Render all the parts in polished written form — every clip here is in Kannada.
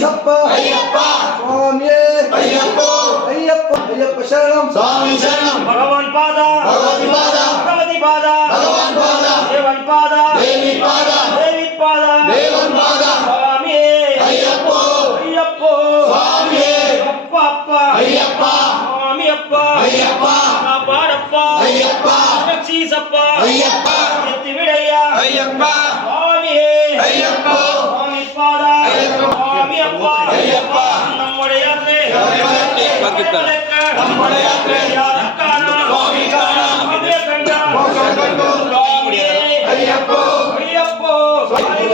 சப்ப ஐயப்பா சுவாமியே ஐயப்போ ஐயப்ப ஐயப்ப சரணம் சுவாமி சரணம் பகவான் பாதா பகவதி பாதா பகவதி பாதா பகவான் பாதா தேவன் பாதா தேவி பாதா தேவி பாதா தேவன் பாதா சுவாமியே ஐயப்போ ஐயப்போ சுவாமியே அப்பா அப்பா ஐயப்பா சுவாமி அப்பா ஐயப்பா காப்பாடப்பா ஐயப்பா ரட்சீசப்பா ஐயப்பா எத்தி விடையா ஐயப்பா சுவாமியே ஐயப்போ சுவாமி பாதா சுவாமி அப்பா ஐயப்பா நம்முடைய யாத்திரை நம்முடைய யாத்திரை சுவாமி காண மோகம் கண்டோம் ஐயப்போ ஐயப்போ சுவாமி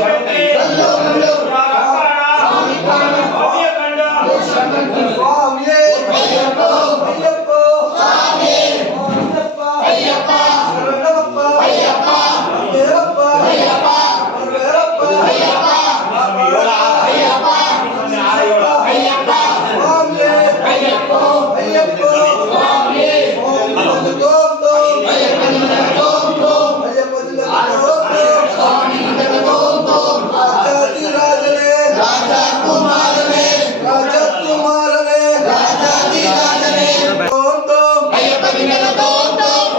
காண சுவாமியே ஐயப்போ ஐயப்போ சுவாமியே ஐயப்பா சரணமப்பா ஐயப்பா தேவப்பா ஐயப்பா தேவப்பா ஐயப்பா ஐயப்பா ஐயப்பா சுவாமியே ஐயப்போ ஐயப்போ சுவாமியே ஓம் தோம் தோம் ஐயப்பா தோம் தோம் ஐயப்பா தோம் சுவாமி தோம் தோம் ராஜாதிராஜனே ராஜகுமாரனே ராஜகுமாரனே ராஜாதிராஜனே தோம் தோம் ஐயப்பா தோம் தோம்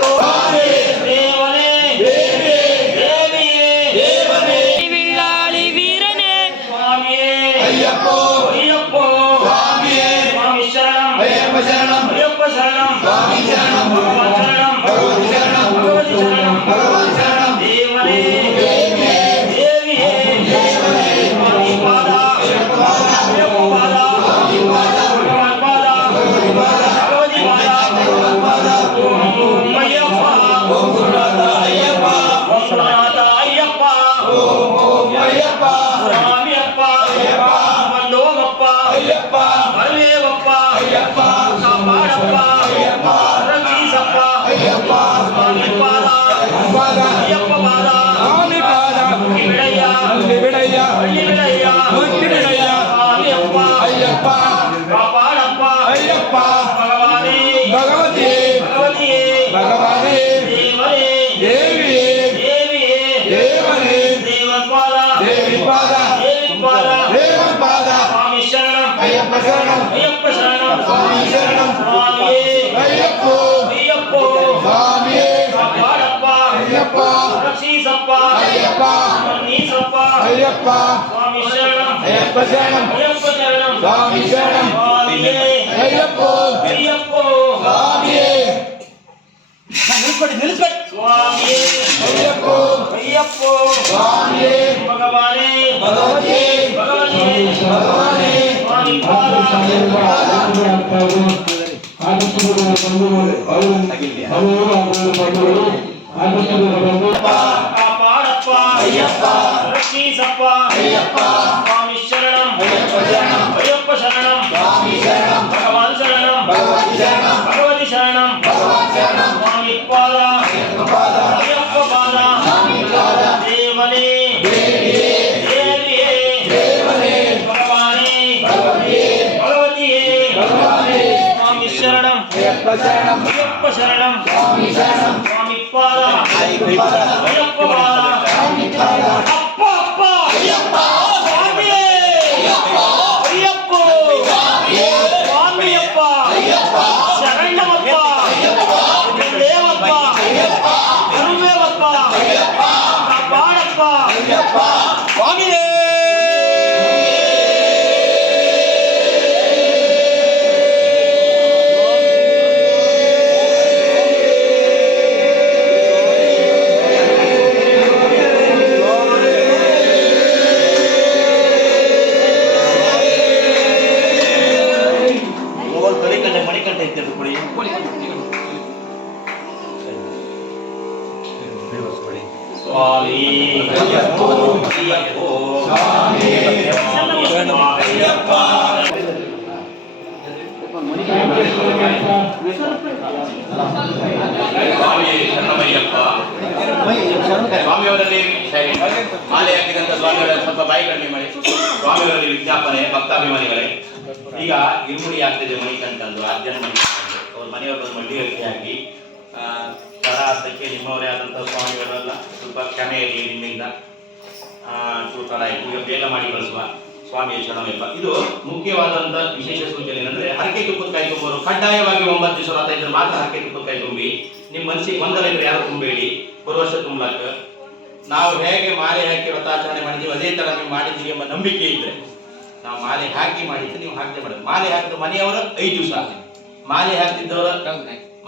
சுவாமி தேவனே தேவி தேவியே தேவனே வில்லாளி வீரனே சுவாமியே ஐயப்போ ஐயப்போ சுவாமியே சுவாமி சரணம் ஐயப்ப சரணம் ஐயப்ப சரணம் சுவாமி சரணம் பகவான் சரணம் பகவதி சரணம் பகவதி சரணம் பகவான் சரணம் தேவனே தேவியே தேவியே தேவனே சுவாமி பாதா ஐயப்ப பாதா ஐயப்ப பாதா சுவாமி பாதா பகவான் பாதா பகவதி பாதா பகவதி பாதா பகவான் பாதா ஓம் ஐயப்பா ஓம் குருநாத ஐயப்பா ஓம் குருநாத ஐயப்பா ஓம் ஐயப்பா சுவாமி அப்பா ஐயப்பா மண்டோமப்பா ஐயப்பா மருவேவப்பா ஐயப்பா காப்பாடப்பா ஐயப்பா ரட்சீசப்பா ஐயப்பா சுவாமி பாதா பாதா ஐயப்ப பாதா சுவாமி பாதா விடையா விடையா வள்ளி விடையா முத்தி விடையா சுவாமி அப்பா ஐயப்பா காப்பாடப்பா ஐயப்பா பகவானே பகவதி பகவதியே பகவானே தேவனே தேவியே தேவியே தேவனே தேவன் பாதா தேவி பாதா தேவி பாதா தேவன் பாதா சுவாமி சரணம் ஐயப்ப சரணம் ஐயப்ப சரணம் சுவாமி சரணம் சுவாமியே ஐயப்போ ஐயப்போ சுவாமியே காப்பாடப்பா ஐயப்பா ரட்சீசப்பா ஐயப்பா நீசப்பா ஐயப்பா சுவாமி சரணம் ஐயப்ப சரணம் ஐயப்ப சரணம் சுவாமி சரணம் சுவாமியே ஐயப்போ ஐயப்போ சுவாமியே சுவாமியே ஐயப்போ ஐயப்போ சுவாமியே பகவானே பகவதி பகவதியே பகவானே சுவாமி பாதா காப்பாடப்பா ஐயப்பா ரட்சீசப்பா ஐயப்பா சுவாமி சரணம் ஐயப்ப சரணம் ஐயப்ப சரணம் சுவாமி சரணம் பகவான் சரணம் பகவதி சரணம் பகவதி சரணம் பகவான் சரணம் சுவாமி பாதா ஐயப்ப பாதா ஐயப்ப பாதா சுவாமி பாதா தேவனே தேவியே தேவியே தேவனே பகவானே பகவதியே பகவதியே பகவானே சுவாமி சரணம் ஐயப்ப சரணம் ஐயப்ப சரணம் சுவாமி சரணம் சுவாமி பாதா ஐயப்ப பாதா ஐயப்ப பாதா சுவாமி பாதா அப்பா அப்பா ஐயப்பா சுவாமியே ஐயப்பா ஐயப்போ சுவாமியே சுவாமி அப்பா ஐயப்பா சரணமப்பா தேவப்பா ஐயப்பா குருவேவப்பா ஐயப்பா காப்பாடப்பா ஐயப்பா சுவாமியே மணிக்கண்டை திருப்படி சுவாமி ஐயப்போ ஐயப்போ சுவாமி ஐயப்பா ಸ್ವಾಮಿ ಶರಣಮಯ್ಯಪ್ಪ ಸ್ವಾಮಿಯವರಲ್ಲಿ ಮಾಲೆ ಹಾಕಿದಂತ ಸ್ವಾಮಿಯವರ ಸ್ವಲ್ಪ ಬಾಯಿ ಕಡಿಮೆ ಮಾಡಿ ಸ್ವಾಮಿಯವರಲ್ಲಿ ವಿಜ್ಞಾಪನೆ ಭಕ್ತಾಭಿಮಾನಿಗಳೇ ಈಗ ಇರುಮುಡಿ ಆಗ್ತಿದೆ ಮಣಿಕಂಠಂದು ಅರ್ಜನ್ ಮಣಿಕಂಠಂದು ಅವ್ರ ಮನೆಯವ್ರ ಮಡ್ಡಿ ಹಾಕಿ ತರಹಸ್ತಕ್ಕೆ ನಿಮ್ಮವರೇ ಆದಂತಹ ಸ್ವಾಮಿಯವರೆಲ್ಲ ಸ್ವಲ್ಪ ಕ್ಷಮೆ ಇರಲಿ ನಿಮ್ಮಿಂದ ತಡ ಆಯ್ತು ಈಗ ಬೇಗ ಮಾಡಿ ಕಳಿಸುವ ಸ್ವಾಮಿಯ ಶರಣಮಯ್ಯಪ್ಪ. ಇದು ಮುಖ್ಯವಾದಂತ ವಿಶೇಷ ಸೂಚನೆ ಏನಂದ್ರೆ ಹರಕೆ ತುಪ್ಪದ ಕೈ ತುಂಬುವರು ಕಡ್ಡಾಯವಾಗಿ 9 ದಿವಸ ವ್ರತ ಇದ್ರೆ ಮಾತ್ರ ಹರಕೆ ತುಪ್ಪದ ಕೈ ತುಂಬಿ. ನಿಮ್ಮ ಮನಸ್ಸಿಗೆ ಗೊಂದಲ ಇದ್ರೆ ಯಾರು ತುಂಬಬೇಡಿ. ವರ್ಷ ತುಂಬಲಕ್ಕ ನಾವು ಹೇಗೆ ಮಾಲೆ ಹಾಕಿ ವ್ರತಾಚರಣೆ ಮಾಡಿದ್ದೀವಿ ಅದೇ ತರ ನೀವು ಮಾಡಿದ್ದೀವಿ ಎಂಬ ನಂಬಿಕೆ ಇದ್ರೆ ನಾವು ಮಾಲೆ ಹಾಕಿ ಮಾಡಿದ್ರೆ ನೀವು ಹಾಕಿ ಮಾಡೋದು. ಮಾಲೆ ಹಾಕಿದ ಮನೆಯವರು 5 ದಿವಸ, ಮಾಲೆ ಹಾಕ್ತಿದ್ದವರು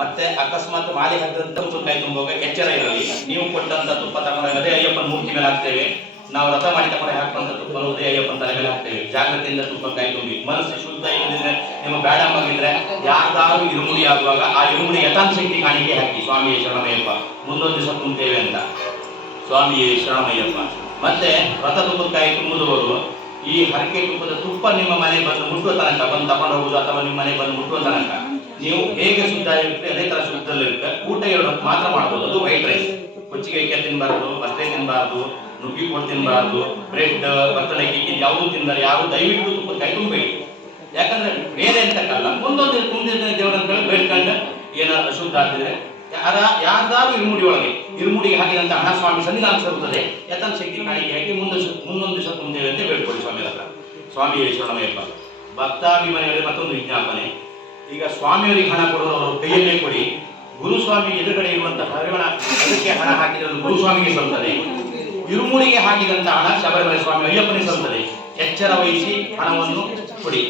ಮತ್ತೆ ಅಕಸ್ಮಾತ್ ಮಾಲೆ ಹಾಕಿದಂತ ತುಪ್ಪದ ಕೈ ತುಂಬುವಾಗ ಎಚ್ಚರ ಇರಲಿ. ನೀವು ಕೊಟ್ಟಂತ ತುಪ್ಪ ತಗೊಂಡಾಗ ಅದೇ ಅಯ್ಯಪ್ಪನ ಮೂರ್ತಿ ಮೇಲೆ ಹಾಕ್ತೇವೆ. ನಾವು ವ್ರತ ಮಾಡಿ ತಗೊಂಡು ಹಾಕುವಂತ ತುಪ್ಪ ಅದೇ ಅಯ್ಯಪ್ಪನ ತಲೆ ಮೇಲೆ ಹಾಕ್ತೇವೆ. ಜಾಗ್ರತೆಯಿಂದ ತುಪ್ಪ ಕೈ ತುಂಬಿ. ಮನಸ್ಸು ಶುದ್ಧ ಇಲ್ಲದಿದ್ರೆ ನಿಮ್ಮ ಬೇಡ ಮಗಿದ್ರೆ ಯಾರ್ದಾರು ಇರುಮುಡಿ ಆಗುವಾಗ ಆ ಇರುಮುಡಿ ಯಥಾಶಕ್ತಿ ಕಾಣಿಕೆ ಹಾಕಿ ಸ್ವಾಮಿಯೇ ಶರಣಮಯ್ಯಪ್ಪ ಮುಂದೊಂದು ದಿವಸ ತುಂಬುತ್ತೇವೆ ಅಂತ. ಸ್ವಾಮಿಯೇ ಶರಣಮಯ್ಯಪ್ಪ. ಮತ್ತೆ ವ್ರತ ತುಪ್ಪದ ಕಾಯಿ ತುಂಬುದವರು ಈ ಹರಕೆ ತುಪ್ಪದ ತುಪ್ಪ ನಿಮ್ಮ ಮನೆ ಬಂದು ಮುಟ್ಟುವ ತನಕ ಬಂದು ತಗೊಂಡು ಹೋಗುದು ಅಥವಾ ನಿಮ್ಮ ಮನೆ ಬಂದು ಮುಟ್ಟುವ ತನಕ ನೀವು ಹೇಗೆ ಶುದ್ಧ ಇರುತ್ತೆ ಅದೇ ತರ ಶುದ್ಧದಲ್ಲಿರುತ್ತೆ. ಊಟ 2 ಹೊತ್ತು ಮಾತ್ರ ಮಾಡ್ಬೋದು. ಅದು ವೈಟ್ ರೈಸ್, ಕೊಚ್ಚಿಗೆ ಅಕ್ಕಿ ತಿನ್ನಬಾರ್ದು, ಬಸ್ತೆ ತಿನ್ನಬಾರ್ದು, ನುಗ್ಗಿ ಕೊಟ್ಟು ತಿನ್ನಬಾರ್ದು, ಬ್ರೆಡ್ ಬರ್ತಡೆ ಕೇಕ್ ಯಾವುದು ತಿಂದರೆ ಯಾರು ದಯವಿಟ್ಟು ತುಪ್ಪದ ಕಾಯಿ ತುಂಬಬೇಡಿ. ಯಾಕಂದ್ರೆ ಬೇರೆ ಅಂತಕ್ಕಲ್ಲ, ಮುಂದೊಂದು ಮುಂದಿನ ದೇವರನ್ನ ಬೇಡ್ಕೊಂಡು ಏನಾದ್ರು ಅಶುದ್ಧ ಆಗಿದ್ರೆ ಯಾರ್ದಾರು ಇರುಮುಡಿ ಒಳಗೆ ಇರುಮುಡಿಗೆ ಹಾಕಿದಂತ ಹಣ ಸ್ವಾಮಿ ಸನ್ನಿಧಾನ ಸೇರುತ್ತದೆ. ಯಥಾನ್ ಶಕ್ತಿ ಕಾಣಿಕೆ ಹಾಕಿ ಮುಂದೊಂದು ದಿವಸ ತುಂಬುತ್ತೇವೆ ಅಂತ ಬೇಡ್ಕೊಳ್ಳಿ ಸ್ವಾಮಿ ಹತ್ರ. ಸ್ವಾಮಿಯೇ ಶರಣಮಯ್ಯಪ್ಪ. ಭಕ್ತಾಭಿಮಾನಿಗಳಿಗೆ ಮತ್ತೊಂದು ವಿಜ್ಞಾಪನೆ. ಈಗ ಸ್ವಾಮಿಯವರಿಗೆ ಹಣ ಕೊಡೋರು ಅವರು ಕೈಯಲ್ಲೇ ಕೊಡಿ. ಗುರುಸ್ವಾಮಿ ಎದುರುಗಡೆ ಇರುವಂತಹ ಹರಣ ಅದಕ್ಕೆ ಹಣ ಹಾಕಿದ್ರೆ ಗುರುಸ್ವಾಮಿಗೆ ಸಲ್ತದೆ. ಇರುಮುಡಿಗೆ ಹಾಕಿದಂತ ಹಣ ಶಬರಿಮಲೆ ಸ್ವಾಮಿ ಅಯ್ಯಪ್ಪನಿಗೆ ಸಲ್ತದೆ. ಎಚ್ಚರ ವಹಿಸಿ ಹಣವನ್ನು ಕೊಡಿ.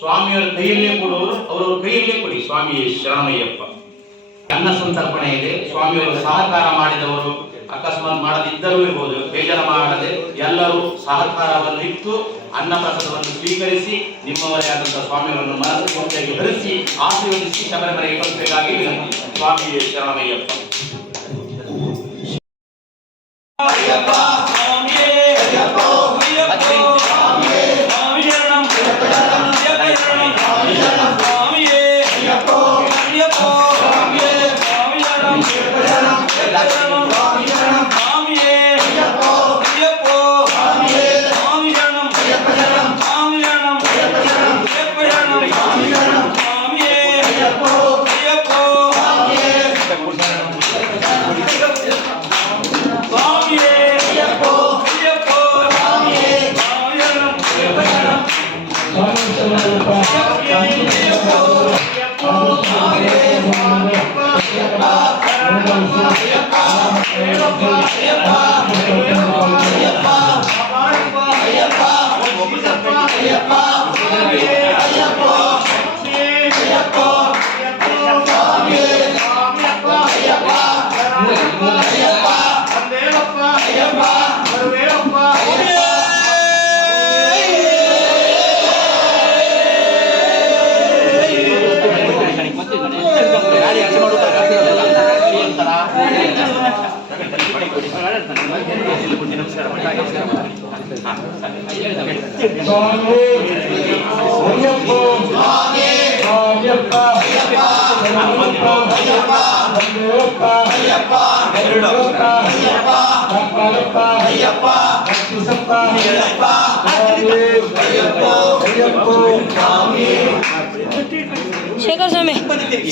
ಸ್ವಾಮಿಯವರ ಕೈಯಲ್ಲೇ ಕೊಡುವವರು ಅವರವರ ಕೈಯಲ್ಲೇ ಕೊಡಿ. ಸ್ವಾಮಿಯೇ ಶರಣಮಯ್ಯಪ್ಪ. ಅನ್ನ ಸಂತರ್ಪಣೆ ಇದೆ. ಸ್ವಾಮಿಯವರು ಸಹಕಾರ ಮಾಡಿದವರು ಅಕಸ್ಮಾತ್ ಮಾಡದಿದ್ದರೂ ಇರ್ಬೋದು, ಬೇಜಾರ ಮಾಡದೆ ಎಲ್ಲರೂ ಸಹಕಾರವನ್ನಿಟ್ಟು ಅನ್ನ ಪ್ರಸಾದವನ್ನು ಸ್ವೀಕರಿಸಿ ನಿಮ್ಮವರೇ ಆದಂತಹ ಸ್ವಾಮಿಯವರನ್ನು ಮನಸ್ಸಿಗೆ ಹರಿಸಿ ಆಶೀರ್ವದಿಸಿ ಶಬರಿಮಲೆಗೆ ಕಳಿಸಬೇಕಾಗಿ ವಿನಂತಿ. ಸ್ವಾಮಿಯೇ ಶರಣಮಯ್ಯಪ್ಪ.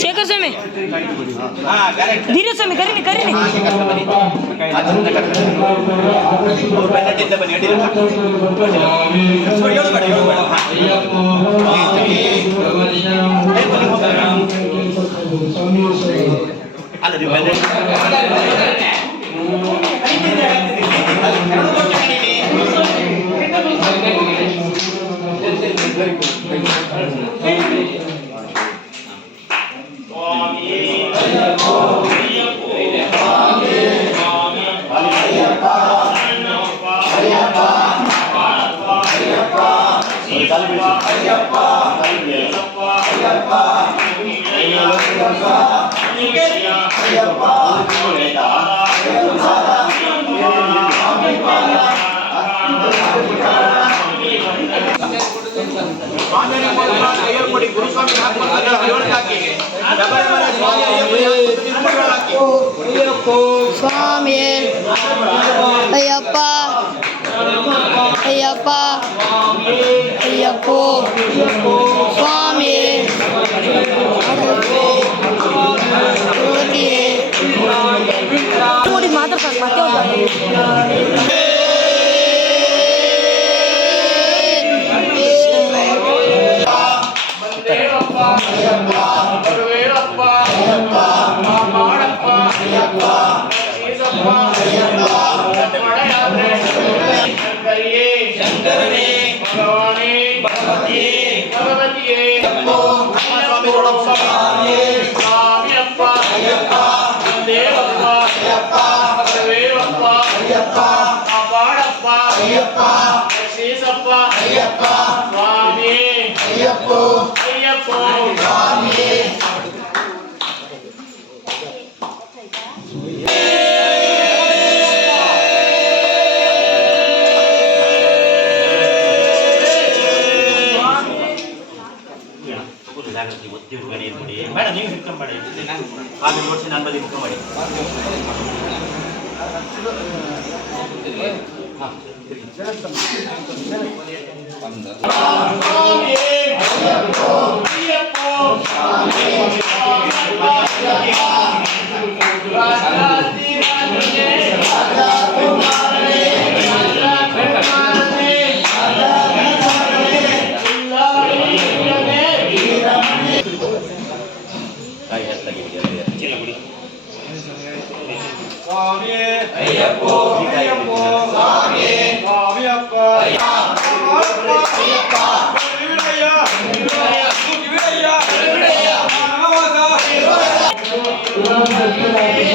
शेखर स्वामी धीरे स्वामी करीने स्वामी अय्यप्पा अय्यप्पा अय्यप्पो स्वामी ಅಯ್ಯಪ್ಪ ಶ್ರೀಸಪ್ಪ ಅಯ್ಯಪ್ಪ ಸ್ವಾಮಿ ಅಯ್ಯಪ್ಪ ಅಯ್ಯಪ್ಪ ಸ್ವಾಮಿಯೇ ಜಾಗೃತಿ ಒತ್ತಿ ಗಣಿ ನೋಡಿ ಬೇಡ ನೀವು ಹಿಡ್ಕೊಂಡು ಮಾಡಿ ಆಮೇಲೆ ನೋಡ್ಸಿ ನಾನು ಬದಿ ಹಿಡ್ಕೊಂಡು ಮಾಡಿ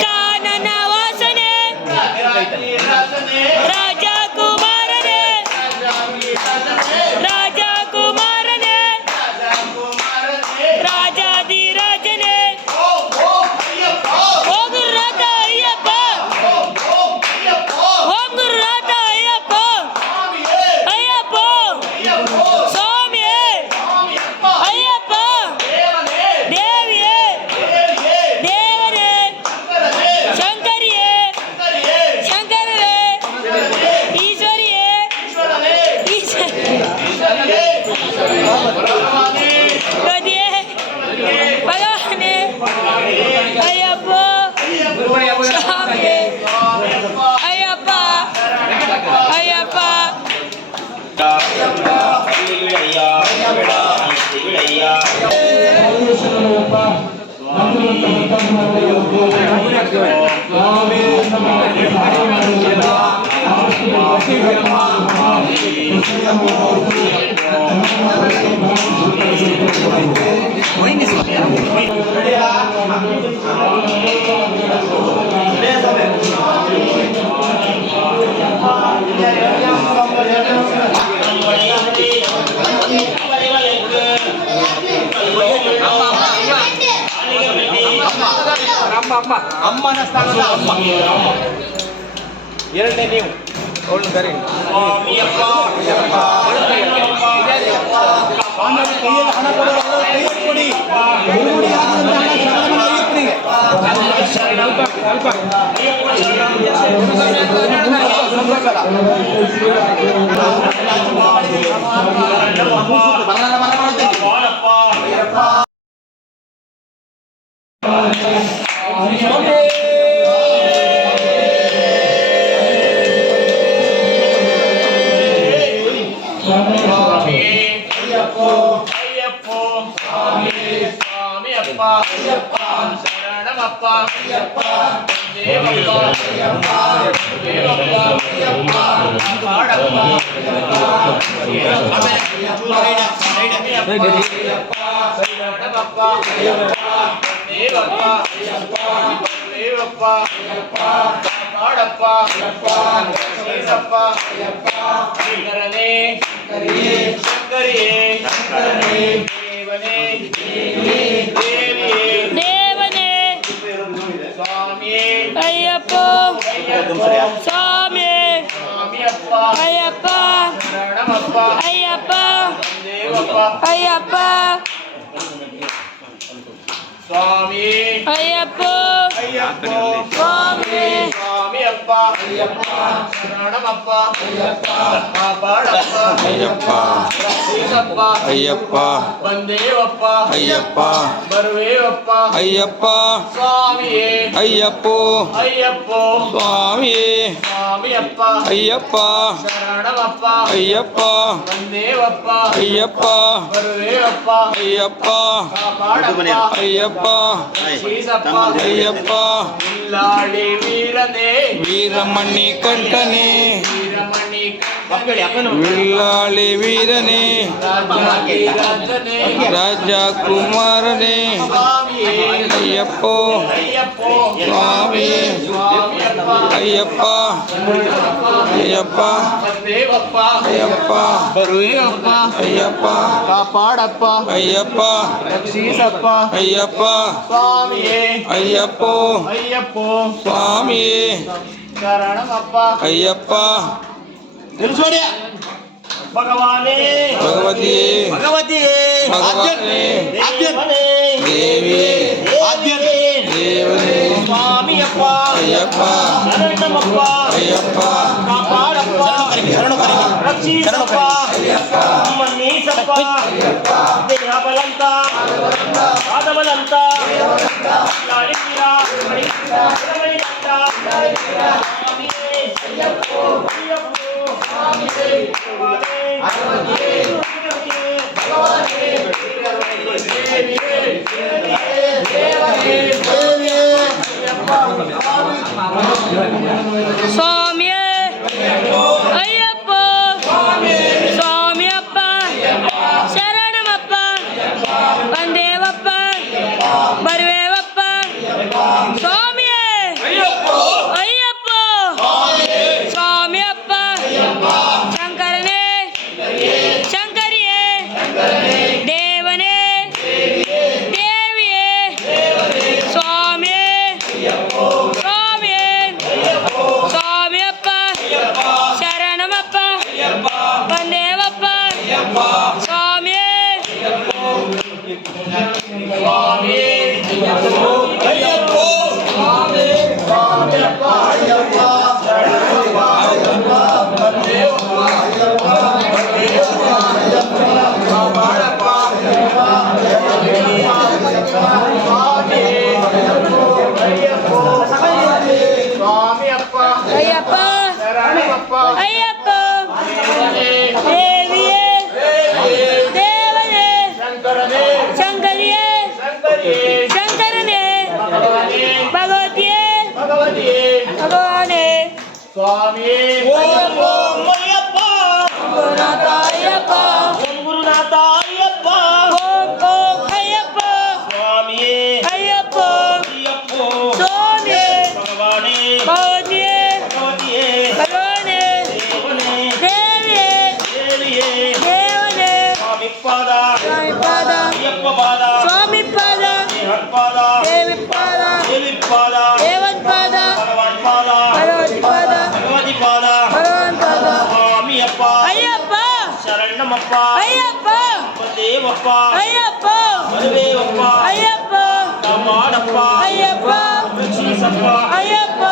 ಕಾನನ ವಾಸನೆ ರಾಜಕುಮಾರನೇ ರಾಜಕುಮಾರನೇ ರಾಜಾಧಿರಾಜನೇ ಓ ಗುರುನಾಥ ಅಯ್ಯಪ್ಪ ಓ ಗುರುನಾಥ ಅಯ್ಯಪ್ಪ ಅಯ್ಯಪ್ಪ ಸ್ವಾಮಿಯೇ ಅಯ್ಯಪ್ಪ ದೇವಿಯೇ ದೇವರೇ ಶಂಕರಿಯೇ ಶಂಕರರೇ ಈಶ್ವರಿಯೇ ಪತಿಯೇ ಭಗವಾನೇ ಅಯ್ಯಪ್ಪ ಸ್ವಾಮಿಯೇ ಅಯ್ಯಪ್ಪ ಅಯ್ಯಪ್ಪ ಅಮ್ಮನ ಸ್ಥಾನದ ಅಮ್ಮ ಎರಡನೇ ನೀವು ಅವಳು ಕರಿ ಹಣ ಕೊಡಿ ಶರಣಮಪ್ಪ ದೇವಪ್ಪ ದೇವನೇ ಅಯ್ಯಪ್ಪ ಸ್ವಾಮಿ ಅಯ್ಯಪ್ಪ ಅಯ್ಯಪ್ಪ ಅಯ್ಯಪ್ಪ ಸ್ವಾಮಿ ಅಯ್ಯಪ್ಪ ಅಯ್ಯಪ್ಪ ಸ್ವಾಮಿ ಸ್ವಾಮಿಯಪ್ಪ ಅಯ್ಯಪ್ಪ ಶರಣಮಪ್ಪ ಅಯ್ಯಪ್ಪ ಕಾಪಾಡಪ್ಪ ಅಯ್ಯಪ್ಪ ಶ್ರೀಸಪ್ಪ ಅಯ್ಯಪ್ಪ ಬಂದೇವಪ್ಪ ಅಯ್ಯಪ್ಪ ಬರುವೇವಪ್ಪ ಅಯ್ಯಪ್ಪ ಸ್ವಾಮಿಯೇ ಅಯ್ಯಪ್ಪ ಅಯ್ಯಪ್ಪ ಸ್ವಾಮಿಯೇ ಸ್ವಾಮಿಯಪ್ಪ ಅಯ್ಯಪ್ಪ ಶರಣಮಪ್ಪ ಅಯ್ಯಪ್ಪ ಬಂದೇವಪ್ಪ ಅಯ್ಯಪ್ಪ ಬರುವೇವಪ್ಪ ಅಯ್ಯಪ್ಪ ಕಾಪಾಡಪ್ಪ ಅಯ್ಯಪ್ಪ ಶ್ರೀಸಪ್ಪ ಅಯ್ಯಪ್ಪ ಇಲ್ಲಾಳಿ ವೀರನೇ ವೀರಮಣಿ ಕಂಠನೇ ವೀರಮಣಿ ವಿಲ್ಲಾಳಿ ವೀರನೇ ರಾಜಾಧಿರಾಜನೇ ರಾಜಕುಮಾರನೇ ಅಯ್ಯಪ್ಪೋ ಅಯ್ಯಪ್ಪೋ ಸ್ವಾಮಿ ಸ್ವಾಮಿಯಪ್ಪ ಅಯ್ಯಪ್ಪ ಅಯ್ಯಪ್ಪ ದೇವಪ್ಪ ಅಯ್ಯಪ್ಪ ಬರುವೆಯಪ್ಪ ಅಯ್ಯಪ್ಪ ಕಾಪಾಡಪ್ಪ ಅಯ್ಯಪ್ಪ ರಕ್ಷಿಸಪ್ಪ ಅಯ್ಯಪ್ಪ ಸ್ವಾಮಿಯೇ ಅಯ್ಯಪ್ಪೋ ಅಯ್ಯಪ್ಪೋ ಸ್ವಾಮಿಯೇ ಶರಣಮಪ್ಪ ಅಯ್ಯಪ್ಪ ನಿಲ್ಸೋಡಿ ಭಗವಾನೇ ಭಗವತಿಯೇ ಭಗವತಿಯೇ ಭಗವಾನೇ ದೇವನೇ ದೇವಿಯೇ ಆದ್ಯನೇ ದೇವನೇ ಸ್ವಾಮಿಯಪ್ಪ ಅಯ್ಯಪ್ಪ ಶರಣಮಪ್ಪ ಅಯ್ಯಪ್ಪ ಕಾಪಾಡಪ್ಪ ರಕ್ಷಿಸಪ್ಪ ಮನ್ನೀಸಪ್ಪ ದೇಹ ಬಲಂತ ಪಾದಬಲಂತ ಲಾಳಿವೀರ ಬಲಮಣಿದಂತ ಸ್ವಾಮಿಯೇ ಅಯ್ಯಪ್ಪೋ ಸ್ವಾಮಿಯೇ ಭಗವಾನೇ ಭಗವತಿಯೇ ದೇವಿಯೇ ದೇವನೇ ಸ್ವಾಮಿಯೇ ಅಯ್ಯಪ್ಪ ಸ್ವಾಮಿಯಪ್ಪ ಶರಣಮಪ್ಪ ಬಂದೇವಪ್ಪ ಬರುವೆವಪ್ಪ ಸ್ವಾಮಿಯೇ ಅಯ್ಯಪ್ಪ ಸ್ವಾಮಿಯಪ್ಪ ಶಂಕರನೇ ಶಂಕರಿಯೇ ದೇವನೇ ದೇವಿಯೇ ಸ್ವಾಮಿಯೇ ಸ್ವಾಮಿಯೇ ಸ್ವಾಮಿಯಪ್ಪ ಶರಣಮಪ್ಪ ಬಂದೇವಪ್ಪ ಸ್ವಾಮಿಯೇ ಅಯ್ಯಪ್ಪ ಅಯ್ಯಪ್ಪ ದೇವಿಯೇ ದೇವನೇ ಶಂಕರಿಯೇ ಶಂಕರನೇ ಭಗವತಿಯೇ ಭಗವಾನೇ ಸ್ವಾಮಿಯೇ ಅಯ್ಯಪ್ಪ ಗುರುನಾಥ ಅಯ್ಯಪ್ಪ ಗುರುನಾಥ ಅಯ್ಯಪ್ಪ ಓಂ ಓಂ ಅಯ್ಯಪ್ಪ ಸ್ವಾಮಿಯೇ ಅಯ್ಯಪ್ಪ ಅಯ್ಯಪ್ಪೋ ಸ್ವಾಮಿಯೇ ಭಗವಾನೇ ಭಗವತಿಯೇ ಭಗವತಿಯೇ ಭಗವಾನೇ ದೇವನೇ ದೇವಿಯೇ ದೇವಿಯೇ ದೇವನೇ ಸ್ವಾಮಿ ಪಾದ ಸ್ವಾಮಿ ಪಾದ ಅಯ್ಯಪ್ಪ ಪಾದ ಸ್ವಾಮಿ ಪಾದ ದೇಹತ್ ಪಾದ ದೇವಿ ಪಾದ ದೇವಿ ಪಾದ ದೇವನ್ ಪಾದ ಭಗವಾನ್ ಪಾದ ಭಗವತಿ ಪಾದ ಭಗವತಿ ಪಾದ ಭಗವಾನ್ ಪಾದ ಸ್ವಾಮಿಯಪ್ಪ ಅಯ್ಯಪ್ಪ ಶರಣಮಪ್ಪ ಅಯ್ಯಪ್ಪ ದೇವಪ್ಪ ಅಯ್ಯಪ್ಪ ಬರುವೆಯಪ್ಪ ಅಯ್ಯಪ್ಪ ಕಾಪಾಡಪ್ಪ ಅಯ್ಯಪ್ಪ ರಕ್ಷಿಸಪ್ಪ ಅಯ್ಯಪ್ಪ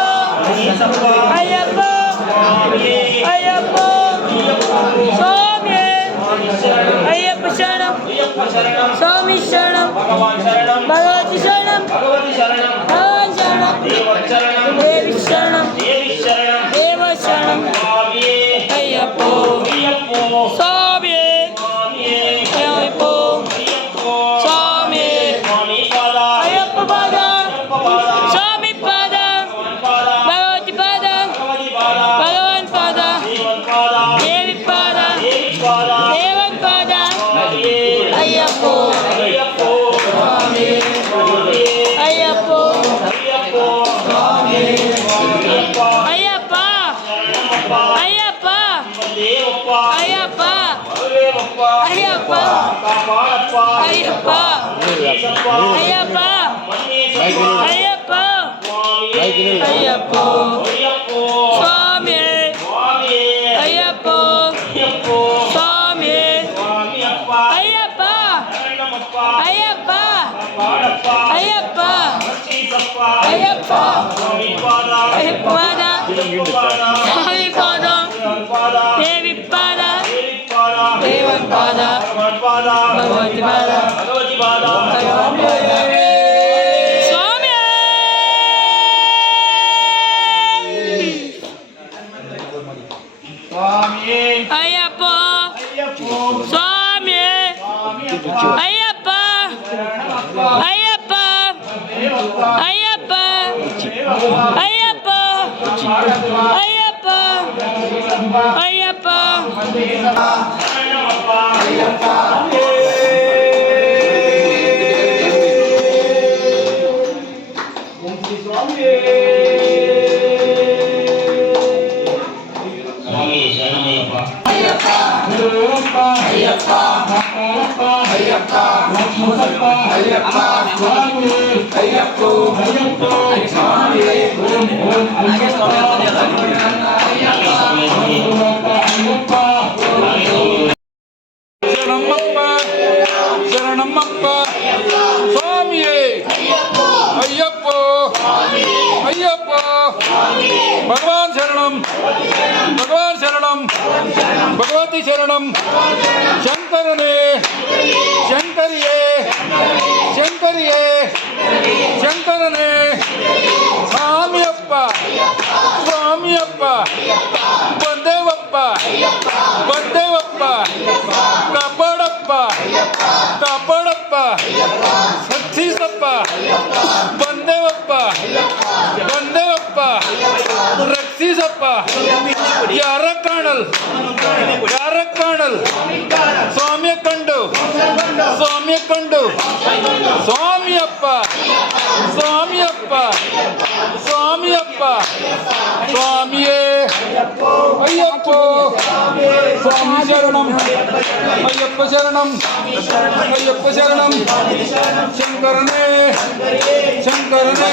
ರಕ್ಷಿಸಪ್ಪ ಅಯ್ಯಪ್ಪ ಸ್ವಾಮಿಯೇ ಅಯ್ಯಪ್ಪ ಸ್ವಾಮಿಯೇ ಅಯ್ಯಪ್ಪ ಶರಣಂ ಅಯ್ಯಪ್ಪ ಶರಣಂ ಸ್ವಾಮಿ ಶರಣಂ ಭಗವಾನ್ ಶರಣಂ ಭಗವತಿ ಶರಣಂ ಭಗವತಿ ಶರಣಂ ಭಗವಾನ್ ಶರಣಂ ದೇವ ಶರಣಂ ದೇವಿ ಶರಣಂ ದೇವಿ ಶರಣಂ ದೇವ ಶರಣಂ ಸ್ವಾಮಿಯೇ ಅಯ್ಯಪ್ಪ ಅಯ್ಯಪ್ಪೋ ಸ್ವಾಮಿಯೇ ಸ್ವಾಮಿಯೇ ಅಯ್ಯಪ್ಪ ಅಯ್ಯಪ್ಪೋ ಸ್ವಾಮಿಯೇ ಸ್ವಾಮಿ ಪಾದ ಅಯ್ಯಪ್ಪ ಪಾದ ಅಯ್ಯಪ್ಪ ಪಾದ ಸ್ವಾಮಿ ಪಾದ ಭಗವಾನ್ ಪಾದ ಭಗವತಿ ಪಾದ ಭಗವತಿ ಪಾದ ಭಗವಾನ್ ಪಾದ ದೇವನ್ ಪಾದ ದೇವಿ ಪಾದ ದೇವಿ ಪಾದ ದೇವನ್ ಪಾದ ಸ್ವಾಮಿಯೇ ಅಯ್ಯಪ್ಪ ಅಯ್ಯಪ್ಪೋ ಸ್ವಾಮಿಯೇ ಸ್ವಾಮಿಯೇ ಅಯ್ಯಪ್ಪ ಅಯ್ಯಪ್ಪೋ ಅಯ್ಯಪ್ಪ ಅಯ್ಯಪ್ಪ ಶರಣಮಪ್ಪ ಅಯ್ಯಪ್ಪ ದೇವಪ್ಪ ಅಯ್ಯಪ್ಪ ಬರುವೆಯಪ್ಪ ಅಯ್ಯಪ್ಪ ಕಾಪಾಡಪ್ಪ ಅಯ್ಯಪ್ಪ ರಕ್ಷಿಸಪ್ಪ ಅಯ್ಯಪ್ಪ ಮನ್ನಿಸಪ್ಪ ಅಯ್ಯಪ್ಪ ಸ್ವಾಮಿಯೇ ಅಯ್ಯಪ್ಪ ಅಯ್ಯಪ್ಪೋ ಸ್ವಾಮಿಯೇ ಸ್ವಾಮಿಯೇ ಅಯ್ಯಪ್ಪ ಅಯ್ಯಪ್ಪೋ ಸ್ವಾಮಿಯೇ ಸ್ವಾಮಿಯಪ್ಪ ಅಯ್ಯಪ್ಪ ಶರಣಮಪ್ಪ ಅಯ್ಯಪ್ಪ ಕಾಪಾಡಪ್ಪ ಅಯ್ಯಪ್ಪ ರಕ್ಷಿಸಪ್ಪ ಅಯ್ಯಪ್ಪ ಸ್ವಾಮಿ ಪಾದ ಅಯ್ಯಪ್ಪ ಪಾದ ಅಯ್ಯಪ್ಪ ಪಾದ ಸ್ವಾಮಿ ಪಾದ ದೇವನ್ ಪಾದ ದೇವಿ ಪಾದ ದೇವಿ ಪಾದ ದೇವನ್ ಪಾದ ಭಗವಾನ್ ಪಾದ ಭಗವತಿ ಪಾದ ಭಗವತಿ ಪಾದ ಸ್ವಾಮಿ ಸ್ವಾಮಿಯೇ ಅಯ್ಯಪ್ಪ ಅಯ್ಯಪ್ಪೋ ಸ್ವಾಮಿ ಸ್ವಾಮಿಯಪ್ಪ ಅಯ್ಯಪ್ಪ ಅಯ್ಯಪ್ಪ ಅಯ್ಯಪ್ಪ ಅಯ್ಯಪ್ಪ ಅಯ್ಯಪ್ಪ ಅಯ್ಯಪ್ಪ ಶರಣಮಪ್ಪ ಸ್ವಾಮಿ ಶರಣಮಯ್ಯಪ್ಪ. ಶರಣಮ್ಮಪ್ಪ ಶರಣಮ್ಮಪ್ಪ ಸ್ವಾಮಿಯೇ ಅಯ್ಯಪ್ಪ ಅಯ್ಯಪ್ಪ ಭಗವಾನ್ ಶರಣಂ ಭಗವಾನ್ ಶರಣಂ ಭಗವತಿ ಶರಣಂ ಶಂಕರನೇ ಶಂಕರಿಯೇ ಶಂಕರಿಯೇ ಶಂಕರನೇ ಸ್ವಾಮಿಯಪ್ಪ ಸ್ವಾಮಿಯಪ್ಪ ಬಂದೇವಪ್ಪ ಬಂದೇವಪ್ಪ ಕಾಪಾಡಪ್ಪ ಕಾಪಾಡಪ್ಪ ರಕ್ಷಿಸಪ್ಪ ಬಂದೇವಪ್ಪ ಬಂದೇವಪ್ಪ ರಕ್ಷಿಸಪ್ಪ ಯಾರ ಕಾಣಲ್ ಯಾರ ಕಾಣಲ್ ಸ್ವಾಮಿಯ ಕಂಡು ಸ್ವಾಮಿಯ ಕಂಡು ಸ್ವಾಮಿಯಪ್ಪ ಸ್ವಾಮಿಯಪ್ಪ ಸ್ವಾಮಿಯಪ್ಪ ಸ್ವಾಮಿಯೇ ಅಯ್ಯಪ್ಪ ಸ್ವಾಮಿ ಶರಣಂ ಅಯ್ಯಪ್ಪ ಶರಣಂ ಅಯ್ಯಪ್ಪ ಶರಣಂ ಶಂಕರನೇ ಶಂಕರನೇ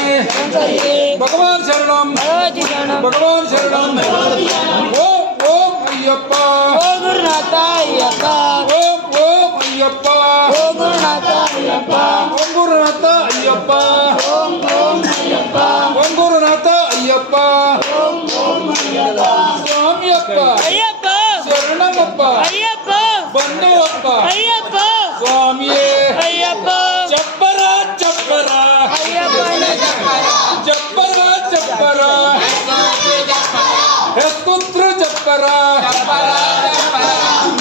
ಭಗವಾನ್ ಶರಣಂ ಭಗವಾನ್ ಶರಣಂ ಓಂ ಓಂ ಅಯ್ಯಪ್ಪ ಓ ಗುರುನಾಥ ಅಯ್ಯಪ್ಪ ಓಂ ಓಂ ಅಯ್ಯಪ್ಪ ಓ ಗುರುನಾಥ ಅಯ್ಯಪ್ಪ ಓಂ ಗುರುನಾಥ ಅಯ್ಯಪ್ಪ ಓಂ ಓಂ ಅಯ್ಯಪ್ಪ ಓಂ ಗುರುನಾಥ ಅಯ್ಯಪ್ಪ ಓಂ ಓಂ ಅಯ್ಯಪ್ಪ ಸ್ವಾಮಿಯಪ್ಪ ಅಯ್ಯಪ್ಪ ಶರಣಮಪ್ಪ ಅಯ್ಯಪ್ಪ ಬಂದೇವಪ್ಪ ಅಯ್ಯಪ್ಪ ಸ್ವಾಮಿಯೇ ಅಯ್ಯಪ್ಪ ಚಪ್ಪರ ಚಪ್ಪರ ಅಯ್ಯಪ್ಪನ ಚಪ್ಪರ ಚಪ್ಪರ ಚಪ್ಪರ ಹೆಸ್ತುತ್ರ ಚಪ್ಪರ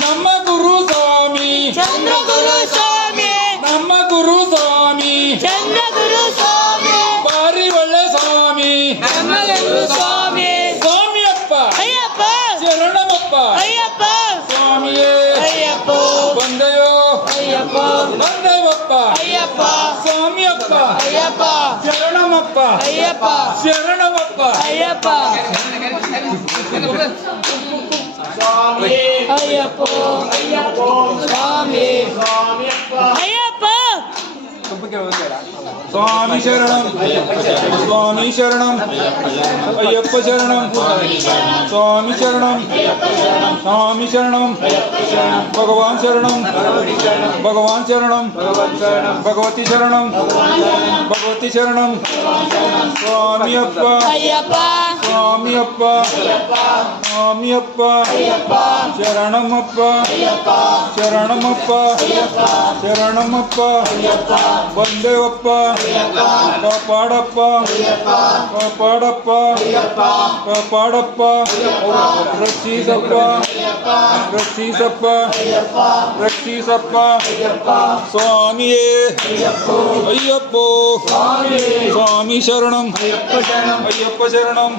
ನಮ್ಮ ಗುರು ಸ್ವಾಮಿ ಚಂದ್ರಗುರು ಸ್ವಾಮಿ ನಮ್ಮ ಗುರು ಸ್ವಾಮಿ ಚಂದ್ರಗುರು ಸ್ವಾಮಿ ಬಾರಿ ಒಳ್ಳೆ ಸ್ವಾಮಿ ನಮ್ಮಗುರು ಸ್ವಾಮಿ ಸ್ವಾಮಿಯಪ್ಪ ಅಯ್ಯಪ್ಪ ಶರಣಮಪ್ಪ ಅಯ್ಯಪ್ಪ ಸ್ವಾಮಿಯೇ ಅಯ್ಯಪ್ಪ ಬಂದೆಯೋ ಅಯ್ಯಪ್ಪ ಬಂದೇವಪ್ಪ ಅಯ್ಯಪ್ಪ ಸ್ವಾಮಿಯಪ್ಪ ಅಯ್ಯಪ್ಪ ಶರಣಮಪ್ಪ ಅಯ್ಯಪ್ಪ ಶರಣಮಪ್ಪ ಅಯ್ಯಪ್ಪ ಅಯ್ಯಪ್ಪ ಸ್ವಾಮಿ ಅಯ್ಯಪ್ಪ ಸ್ವಾಮಿ ಶರಣಂ ಸ್ವಾಮಿ ಶರಣಂ ಅಯ್ಯಪ್ಪ ಶರಣಂ ಸ್ವಾಮಿ ಶರಣಂ ಸ್ವಾಮಿ ಶರಣಂ ಭಗವಾನ್ ಶರಣಂ ಭಗವಾನ್ ಶರಣಂ ಭಗವತಿ ಶರಣಂ ಭಗವತಿ ಶರಣಂ ಸ್ವಾಮಿಯಪ್ಪ ಅಯ್ಯಪ್ಪ ಸ್ವಾಮಿಯಪ್ಪ ಸ್ವಾಮಿಯಪ್ಪ ಶರಣಮಪ್ಪ ಶರಣಮಪ್ಪ ಶರಣಮಪ್ಪ ಬಂದೇವಪ್ಪ ಕಾಪಾಡಪ್ಪ ಕಾಪಾಡಪ್ಪ ಕಾಪಾಡಪ್ಪ ರಕ್ಷಿಸಪ್ಪ ರಕ್ಷಿಸಪ್ಪ ರಕ್ಷಿಸಪ್ಪ ಸ್ವಾಮಿಯೇ ಅಯ್ಯಪ್ಪ ಸ್ವಾಮಿ ಶರಣಂ ಅಯ್ಯಪ್ಪ ಶರಣಂ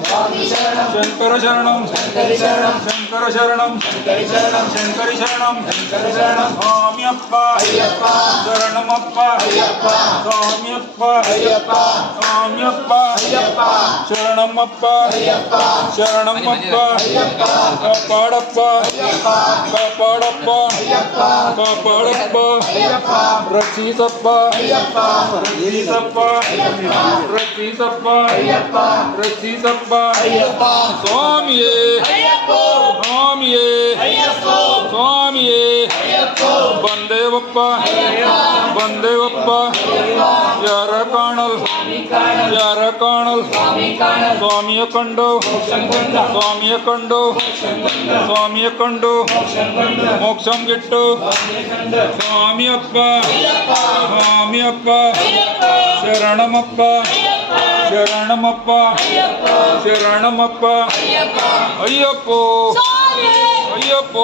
ಶಂಕರ ಶರಣಂ ಶಂಕರ ಶರಣಂ ಶಂಕರಿ ಶರಣಂ ಸ್ವಾಮಿಯಪ್ಪ ಶರಣಮಪ್ಪ ಸ್ವಾಮಿಯಪ್ಪ ಸ್ವಾಮಿಯಪ್ಪ ಶರಣಮಪ್ಪ ಶರಣಮಪ್ಪ ಕಾಪಾಡಪ್ಪ ಕಾಪಾಡಪ್ಪ ಕಾಪಾಡಪ್ಪ ರಕ್ಷಿಸಪ್ಪ ರಕ್ಷಿಸಪ್ಪ ರಕ್ಷಿಸಪ್ಪ ರಕ್ಷಿಸಪ್ಪ ಸ್ವಾಮಿಯೇ ಸ್ವಾಮಿಯೇ ಸ್ವಾಮಿಯೇ ಬಂದೇವಪ್ಪ ಬಂದೇವಪ್ಪ ಯಾರ ಕಾಣಲ್ ಯಾರ ಕಾಣಲ್ ಸ್ವಾಮಿಯ ಕಂಡು ಸ್ವಾಮಿಯ ಕಂಡು ಸ್ವಾಮಿಯ ಕಂಡು ಮೋಕ್ಷಂ ಗಿಟ್ಟು ಸ್ವಾಮಿಯಪ್ಪ ಸ್ವಾಮಿಯಪ್ಪ ಶರಣಮಪ್ಪ ಶರಣಮಪ್ಪ ಶರಣಮಪ್ಪ ಅಯ್ಯಪ್ಪ ಅಯ್ಯಪ್ಪ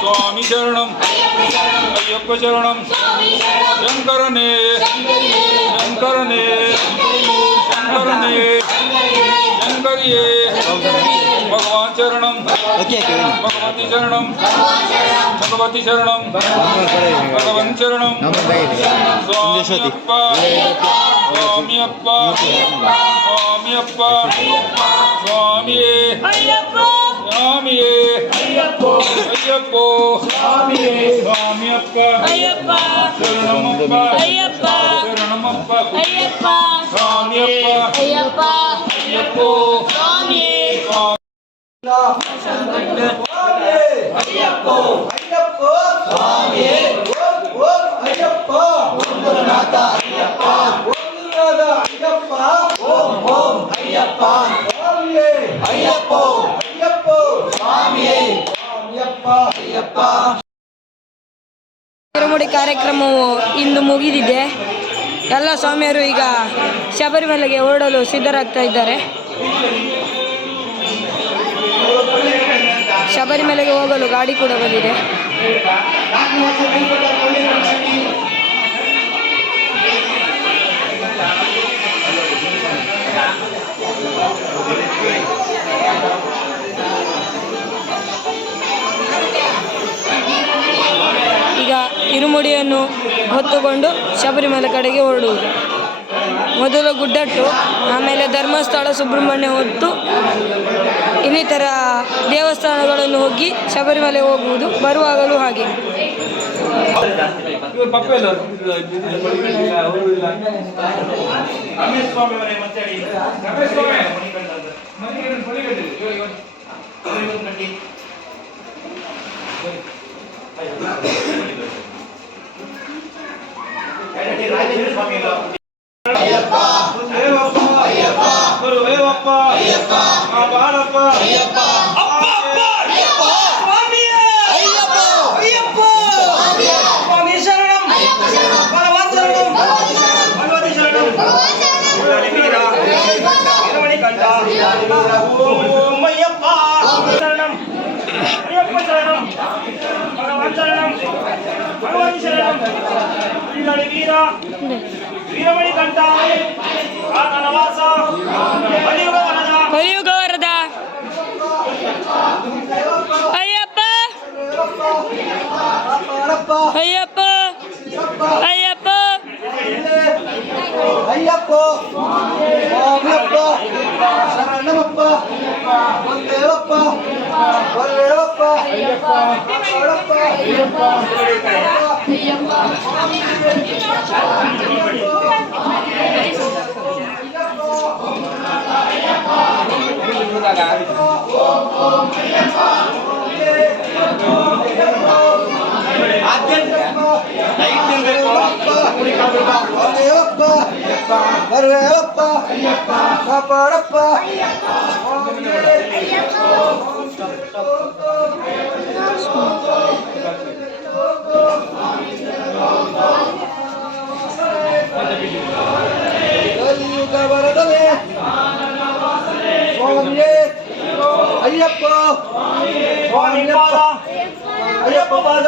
ಸ್ವಾಮಿ ಶರಣಂ ಅಯ್ಯಪ್ಪ ಶರಣಂ ಶಂಕರನೇ ಶಂಕರನೇ ಶಂಕರನೇ ಶಂಕರಿಯೇ ಭಗವಾನ್ ಶರಣಂ ಭಗವತಿ ಶರಣಂ ಭಗವತಿ ಶರಣಂ ಭಗವನ್ ಶರಣಂ ಸ್ವಾಮಿಯಪ್ಪ ಸ್ವಾಮಿಯಪ್ಪ ಸ್ವಾಮಿಯಪ್ಪ ಸ್ವಾಮಿಯಪ್ಪ ಸ್ವಾಮಿಯೇ ಸ್ವಾಮಿಯೇ ಅಯ್ಯಪ್ಪೋ ಸ್ವಾಮಿಯಪ್ಪ ಶರಣಮಪ್ಪ ಶರಣಮಪ್ಪ ಸ್ವಾಮಿಯಪ್ಪ ಅಯ್ಯಪ್ಪೋ ಅಯ್ಯಪ್ಪೋ ಅಯ್ಯಪ್ಪೋ ಸ್ವಾಮಿ ಓಂ ಅಯ್ಯಪ್ಪ ಓಂ ಗುರುನಾಥ ಅಯ್ಯಪ್ಪ ಓಂ ಗುರುನಾಥ ಅಯ್ಯಪ್ಪ ಓಂ ಅಯ್ಯಪ್ಪ ಸ್ವಾಮಿಯೇ ಅಯ್ಯಪ್ಪೋ ಅಯ್ಯಪ್ಪೋ ಸ್ವಾಮಿಯೇ ಸ್ವಾಮಿಯಪ್ಪ ಅಯ್ಯಪ್ಪ. ಇರುಮುಡಿ ಕಾರ್ಯಕ್ರಮವು ಇಂದು ಮುಗಿದಿದೆ. ಎಲ್ಲ ಸ್ವಾಮಿಯರು ಈಗ ಶಬರಿಮಲೆಗೆ ಹೊರಡಲು ಸಿದ್ಧರಾಗ್ತಾ ಇದ್ದಾರೆ. ಶಬರಿಮಲೆಗೆ ಹೋಗಲು ಗಾಡಿ ಕೂಡ ಬಂದಿದೆ. ಈಗ ಇರುಮುಡಿಯನ್ನು ಹೊತ್ತುಕೊಂಡು ಶಬರಿಮಲೆ ಕಡೆಗೆ ಹೊರಡುವುದು. ಮೊದಲು ಗುಡ್ಡಟ್ಟು, ಆಮೇಲೆ ಧರ್ಮಸ್ಥಳ, ಸುಬ್ರಹ್ಮಣ್ಯ ಹೊತ್ತು ಇನ್ನಿತರ ದೇವಸ್ಥಾನಗಳನ್ನು ಹೋಗಿ ಶಬರಿಮಲೆ ಹೋಗುವುದು. ಬರುವಾಗಲೂ ಹಾಗೆ. ಅಯ್ಯಪ್ಪ ದೇವಪ್ಪ ಅಯ್ಯಪ್ಪ ಗುರುದೇವಪ್ಪ ಅಯ್ಯಪ್ಪ ಬಾಳಪ್ಪ ಅಯ್ಯಪ್ಪ ಅಪ್ಪ ಅಯ್ಯಪ್ಪ ಸ್ವಾಮಿಯೇ ಅಯ್ಯಪ್ಪ ಅಯ್ಯಪ್ಪ ಸ್ವಾಮಿ ಶರಣಂ ಭಗವಾನ್ ಶರಣಂ ಭಗವತಿ ಶರಣಂ ವೀರಮಣಿ ಕಂಠ ಓಂ ಅಯ್ಯಪ್ಪ ಶರಣಂ ಅಯ್ಯಪ್ಪ ಶರಣಂ ಭಗವಾನ್ ಶರಣಂ ಭಗವತಿ ಶರಣಂ ವೀರ ವೀರಮಣಿ ಕಂಠ ಕಾನನವಾಸ ಕಲಿಯುಗ ವರದ ಅಯ್ಯಪ್ಪ ಅಯ್ಯಪ್ಪ ಅಯ್ಯಪ್ಪ ಅಯ್ಯಪ್ಪ ಸ್ವಾಮಿಯಪ್ಪ ಶರಣಮಪ್ಪ ಒಂದೇವಪ್ಪ ಒಳ್ಳೆಯಪ್ಪ ಕಾಪಾಡಪ್ಪ ಬರುವೆಯಪ್ಪ ಕಾಪಾಡಪ್ಪ ಕಲಿಯುಗ ವರದನೆ ಸ್ವಾಮಿಯೇ ಅಯ್ಯಪ್ಪ ಸ್ವಾಮಿಯಪ್ಪ ಅಯ್ಯಪ್ಪ ಪಾದ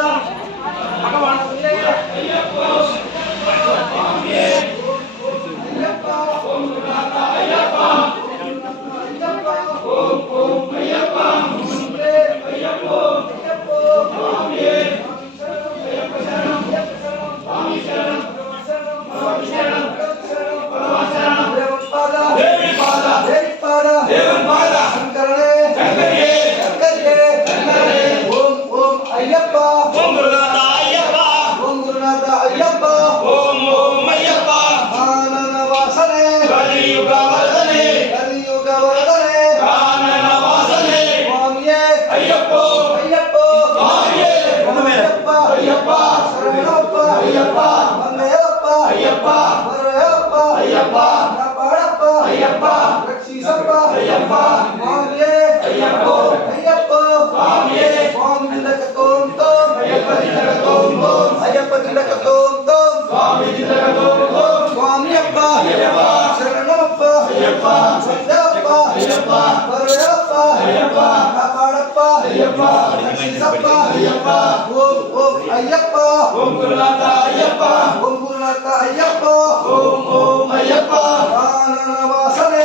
ಅಯ್ಯಪ್ಪ ಓಂ ಗುರುನಾಥ ಅಯ್ಯಪ್ಪ ಓಂ ಗುರುನಾಥ ಅಯ್ಯಪ್ಪ ಓಂ ಓಂ ಅಯ್ಯಪ್ಪ ಕಾನನ ವಾಸನೆ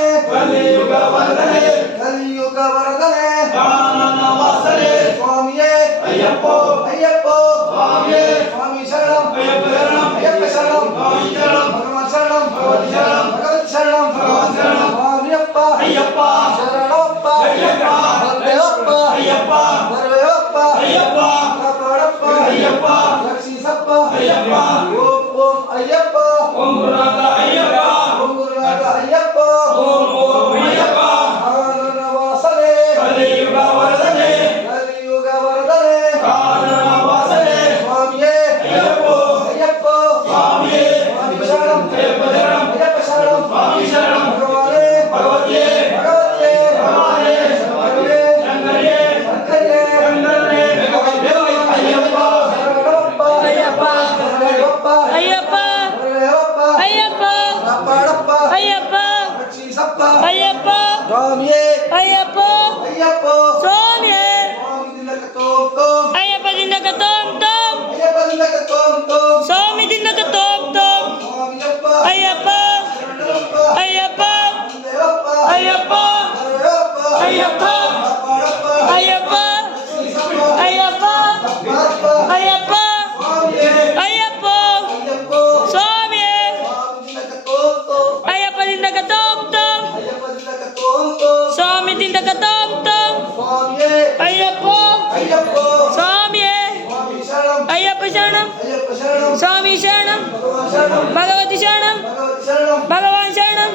ಕಲಿಯುಗ ವರದನೆ ಕಾನನ ವಾಸನೆ ಸ್ವಾಮಿಯೇ ಅಯ್ಯಪ್ಪ ಅಯ್ಯಪ್ಪ ಸ್ವಾಮಿಯೇ ಸ್ವಾಮಿ ಶರಣಂ ಅಯ್ಯಪ್ಪ ಶರಣಂ ಸ್ವಾಮಿ ಶರಣಂ ಭಗವಾನ್ ಶರಣಂ ಭಗವತಿ ಶರಣಂ ಭಗವತಿ ಬಂದೇವಪ್ಪ ಬರುವೆವಪ್ಪ ಕಾಪಾಡಪ್ಪ ರಕ್ಷಿಸಪ್ಪ ಓಂ ಓಂ ಅಯ್ಯಪ್ಪ ಓಂ ಗುರುನಾಥ ಅಯ್ಯಪ್ಪ ಕಾನನ ವಾಸನೆ ಕಲಿಯುಗ ವರದನೆ ಸ್ವಾಮಿಯೇ ಅಯ್ಯಪ್ಪ ಸ್ವಾಮಿ ಶರಣಂ ಅಯ್ಯಪ್ಪ ಶರಣಂ ಭಗವಾನೇ ಭಗವತಿಯೇ ಭಗವಾನೇ ಶಂಕರೇ ಅಯ್ಯಪ್ಪ ಅಯ್ಯಪ್ಪ ಅಯ್ಯಪ್ಪ ಕಾಪಾಡಪ್ಪ ಅಯ್ಯಪ್ಪ ರಕ್ಷಿಸಪ್ಪ ಅಯ್ಯಪ್ಪ ಸ್ವಾಮಿಯೇ ಅಯ್ಯಪ್ಪ ಅಯ್ಯಪ್ಪ ಸ್ವಾಮಿಯೇ ಅಯ್ಯಪ್ಪ ಅಯ್ಯಪ್ಪ ದಿಂದಕ ತೋಂ ತೋಂ ಸ್ವಾಮಿ ದಿಂದಕ ತೋಂ ತೋಂ ಅಯ್ಯಪ್ಪ ಅಯ್ಯಪ್ಪ ಅಯ್ಯಪ್ಪ ಅಯ್ಯಪ್ಪ ಅಯ್ಯಪ್ಪ ಅಯ್ಯಪ್ಪ ಅಯ್ಯಪ್ಪ ಅಯ್ಯಪ್ಪ ಸ್ವಾಮಿ ಅಯ್ಯಪ್ಪ ದಿಂದಕ ತೋಂ ತೋಂ ಸ್ವಾಮಿ ದಿಂದಕ ತೋಂ ತೋಂ ಅಯ್ಯಪ್ಪ ಸ್ವಾಮಿ ಅಯ್ಯಪ್ಪ ಶರಣಂ ಸ್ವಾಮಿ ಶರಣಂ ಭಗವತಿ ಶರಣಂ ಭಗವಾನ್ ಶರಣಂ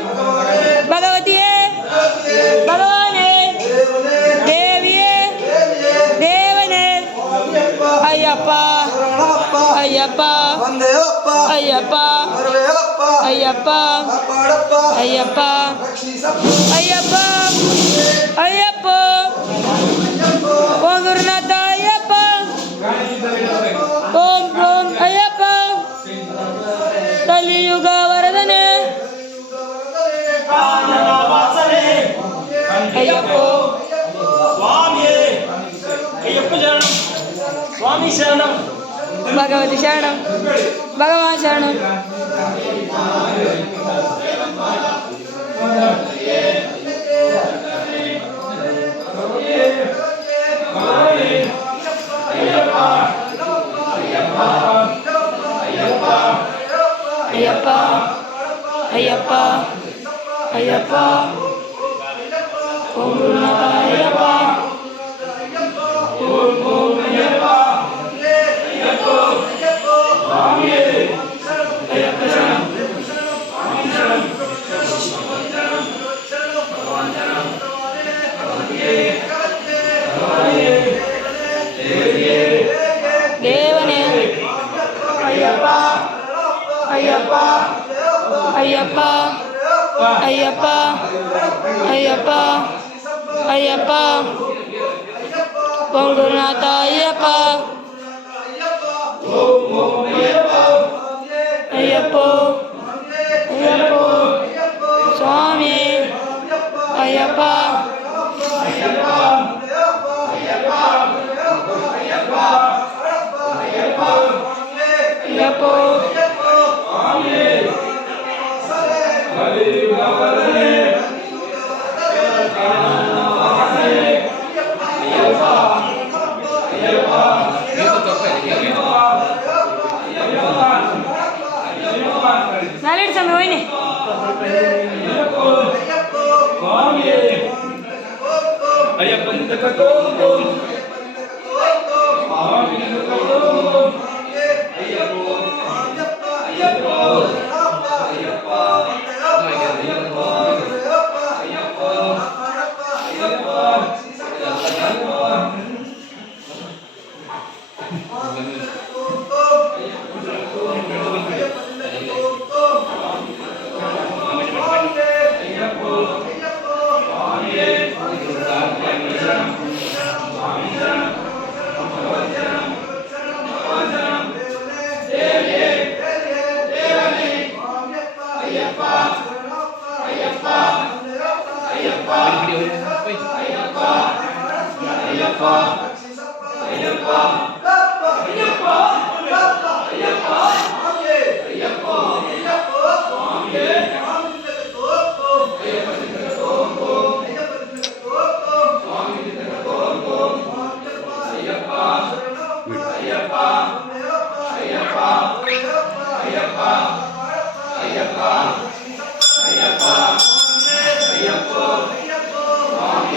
ಭಗವತಿಯೇ ಭಗವಾನೇ ದೇವಿಯೇ ದೇವನೇ ಅಯ್ಯಪ್ಪ ಅಯ್ಯಪ್ಪ ಬಂದೇವಪ್ಪ ಅಯ್ಯಪ್ಪ ಬರುವೆವಪ್ಪ ಅಯ್ಯಪ್ಪ ಕಾಪಾಡಪ್ಪ ಅಯ್ಯಪ್ಪ ರಕ್ಷಿಸಪ್ಪ ಅಯ್ಯಪ್ಪ ಅಯ್ಯಪ್ಪ ಓಂ ಗುರುನಾಥ ಅಯ್ಯಪ್ಪ ಓಂ ಓಂ ಅಯ್ಯಪ್ಪ ಕಲಿಯುಗ ವರದನೆ ಅಯ್ಯಪ್ಪ ಸ್ವಾಮಿ ಶರಣಂ ಭಗವತಿ ಶರಣಂ ಭಗವಾನ್ ಶರಣಂ ಅಯ್ಯಪ್ಪ ಅಯ್ಯಪ್ಪ ಅಯ್ಯಪ್ಪ ಓಂ ಗುರುನಾಥ ಅಯ್ಯಪ್ಪ ಅಯ್ಯಪ್ಪ ಶರಣಂ ದೇವನೇ ಅಯ್ಯಪ್ಪ ಅಯ್ಯಪ್ಪ ಅಯ್ಯಪ್ಪ ಅಯ್ಯಪ್ಪ ಅಯ್ಯಪ್ಪ ಅಯ್ಯಪ್ಪ ಓಂ ಗುರುನಾಥ ಅಯ್ಯಪ್ಪ ಅಯ್ಯಪ್ಪ ಅಯ್ಯಪ್ಪ ಸ್ವಾಮಿ ಅಯ್ಯಪ್ಪ ಅಯ್ಯಪ್ಪ ನಾಲೆಡ್ ಸಮಯ ಹೋಯ್ನೆ ಅಯ್ಯಪ್ಪ ದಿಂದಕ ತೋಂ ತೋಂ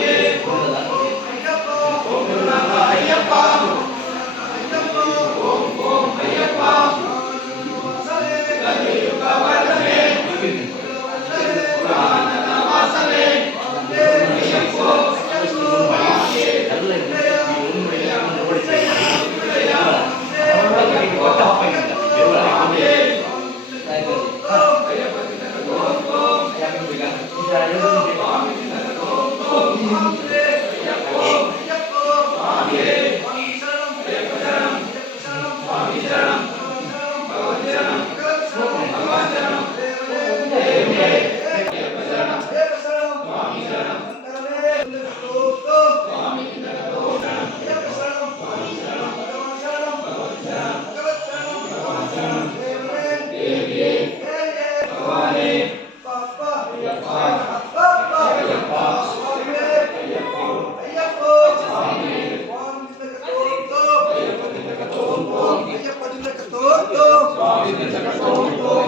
ಅಯ್ಯಪ್ಪ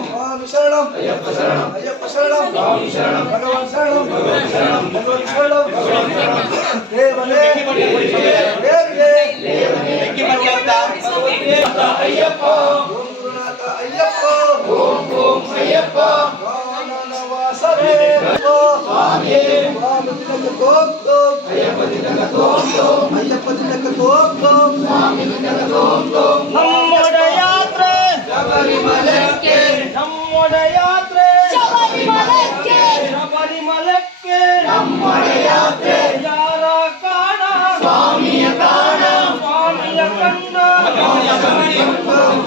స్వామి శరణం అయ్యప్ప శరణం భగవాన్ శరణం భగవన్ శరణం దేవనే అయ్యప్ప గురునాథ అయ్యప్ప ఓం అయ్యప్ప వాననవాసరే స్వామి అయ్యప్ప దినక நம்மோட யாத்ரை శబరిమలకే நம்மோட யாத்ரை ಶಬರಿಮಲಕ್ಕೆ ಶಬರಿಮಲಕ್ಕೆ நம்முடைய யாத்திரை ಯಾರ ಕಾಣ சுவாமிய காணம் ಸ್ವಾಮಿಯ ಕಂಡ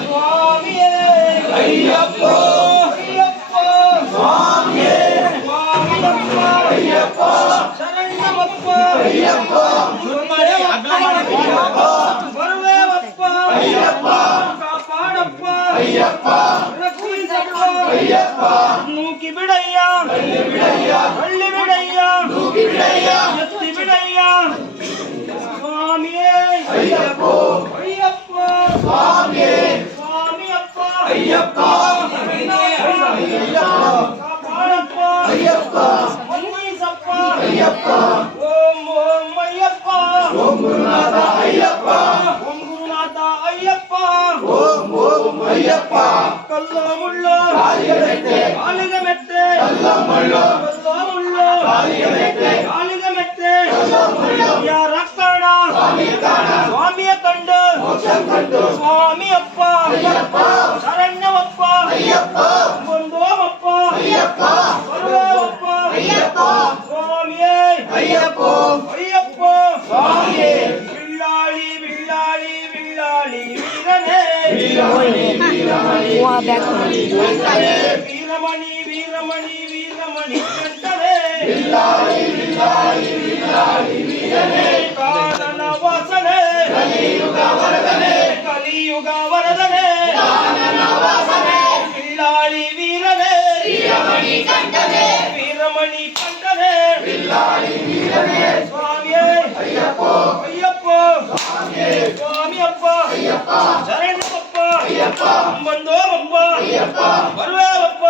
ಸ್ವಾಮಿಯೇ ಅಯ್ಯಪ್ಪ ಅಯ್ಯಪ್ಪ சுவாமியே ಸ್ವಾಮಿಯಪ್ಪ ಅಯ್ಯಪ್ಪ ಶರಣಮಪ್ಪ ಅಯ್ಯಪ್ಪ ಬರುವೇವಪ್ಪ ಅಯ್ಯಪ್ಪ ಕಾಪಾಡಪ್ಪ ಅಯ್ಯಪ್ಪ ರಕ್ಷಿಸಪ್ಪ ಅಯ್ಯಪ್ಪ ನೂಕಿ ಬಿಡಯ್ಯ ಹಳ್ಳಿ ಬಿಡಯ್ಯ ಹಳ್ಳಿ ಬಿಡಯ್ಯ ತೂಗಿ ಬಿಡಯ್ಯ ಎತ್ತಿ ಬಿಡಯ್ಯ ಸ್ವಾಮಿಯೇ ಅಯ್ಯಪ್ಪ ಅಯ್ಯಪ್ಪ ಸ್ವಾಮಿಯೇ ಸ್ವಾಮಿಯಪ್ಪ ಅಯ್ಯಪ್ಪ ಕಾಪಾಡಪ್ಪ ಅಯ್ಯಪ್ಪ ಮನ್ನಿಸಪ್ಪ ಅಯ್ಯಪ್ಪ ಓಂ ಓಂ ಅಯ್ಯಪ್ಪ ಓಂ ಗುರುನಾಥ ಅಯ್ಯಪ್ಪ ಓಂ ಗುರುನಾಥ ಅಯ್ಯಪ್ಪ ಓಂ ಅಯ್ಯಪ್ಪ ಕಲ್ಲು ಮುಳ್ಳು ಕಾಲಿಗೆ ಮೆತ್ತೆ ಕಾಲಿಗೆ ಮೆತ್ತೆ ಕಲ್ಲ ಮುಳ್ಳು ಕಲ್ಲು ಮುಳ್ಳು ಕಾಲಿಗೆ ಮೆತ್ತೆ ಕಾಲಿಗೆ ಮೆತ್ತೆ ಕಲ್ಲ ಮುಳ್ಳು ಯಾರ ಕಾಣ ಸ್ವಾಮಿಯ ಕಾಣ ಸ್ವಾಮಿಯ ಕಂಡು ಮೋಕ್ಷ ಕಂಡು ಸ್ವಾಮಿಯಪ್ಪ ಅಯ್ಯಪ್ಪ ಶರಣ್ಯವಪ್ಪ ಅಯ್ಯಪ್ಪ ಬಂದೋಮಪ್ಪ ಅಯ್ಯಪ್ಪ ಬರುವೇವಪ್ಪ ಅಯ್ಯಪ್ಪ ಸ್ವಾಮಿಯೇ ಅಯ್ಯಪ್ಪ ಅಯ್ಯಪ್ಪ ಸ್ವಾಮಿಯೇ ಬಿಳ್ಳಾಳಿ ಬಿಳ್ಳಾಳಿ ಬಿಳ್ಳಾಳಿ ವೀರನೇ ಬ್ಯಾಕ್ ವೀರಮಣಿ ವೀರಮಣಿ ವೀರಮಣಿ ಕಂಠವೇ ಕಾನನ ವಾಸನೆ ಕಲಿಯುಗ ವರದನೆ ಬಿಳ್ಳಾಳಿ ವೀರನೇ ವೀರಮಣಿ ಕಂಠನೇ ಸ್ವಾಮಿಯೇ ಅಯ್ಯಪ್ಪ ಸ್ವಾಮಿಯಪ್ಪ ಶರಣಪ್ಪ ಬಂದೋಮಪ್ಪ ಬರುವೇವಪ್ಪ